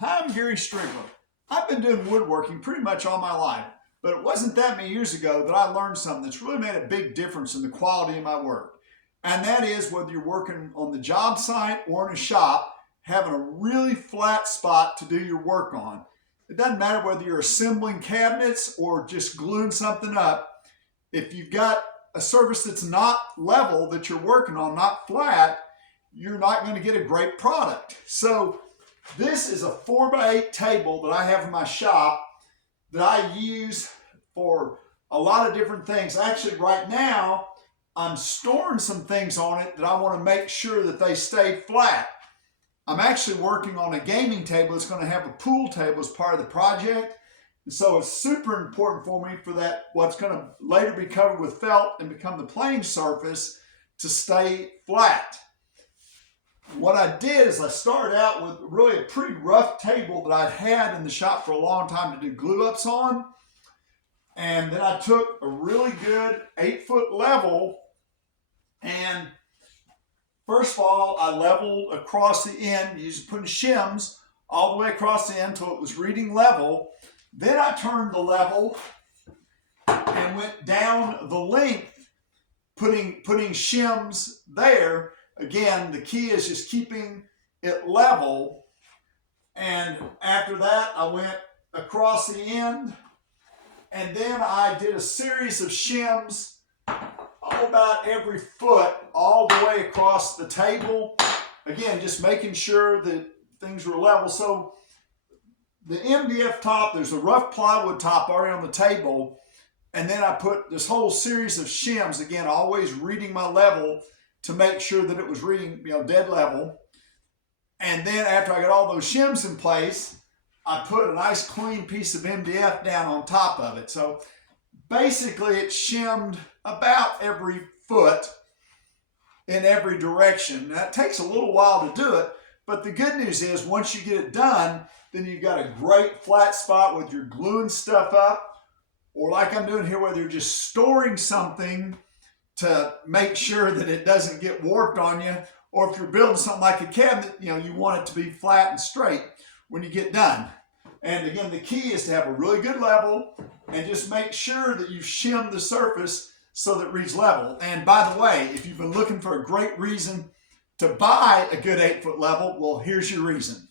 Hi, I'm Gary Strigler. I've been doing woodworking pretty much all my life, but it wasn't that many years ago that I learned something that's really made a big difference in the quality of my work. And that is whether you're working on the job site or in a shop, having a really flat spot to do your work on. It doesn't matter whether you're assembling cabinets or just gluing something up. If you've got a surface that's not level that you're working on, not flat, you're not going to get a great product. So this is a 4x8 table that I have in my shop that I use for a lot of different things. Actually, right now, I'm storing some things on it that I want to make sure that they stay flat. I'm actually working on a gaming table that's going to have a pool table as part of the project. And so it's super important for me for that, what's going to later be covered with felt and become the playing surface, to stay flat. What I did is I started out with really a pretty rough table that I'd had in the shop for a long time to do glue ups on. And then I took a really good 8-foot level, and first of all, I leveled across the end, putting shims all the way across the end until it was reading level. Then I turned the level and went down the length, putting shims there. Again, the key is just keeping it level. And after that, I went across the end, and then I did a series of shims about every foot all the way across the table. Again, just making sure that things were level. So the MDF top, there's a rough plywood top already on the table, and then I put this whole series of shims, again, always reading my level to make sure that it was reading, dead level. And then after I got all those shims in place, I put a nice clean piece of MDF down on top of it. So basically it's shimmed about every foot in every direction. Now it takes a little while to do it, but the good news is once you get it done, then you've got a great flat spot whether you're gluing stuff up, or like I'm doing here, whether you're just storing something to make sure that it doesn't get warped on you, or if you're building something like a cabinet, you want it to be flat and straight when you get done. And again, the key is to have a really good level and just make sure that you've shimmed the surface so that it reads level. And by the way, if you've been looking for a great reason to buy a good 8-foot level, well, here's your reason.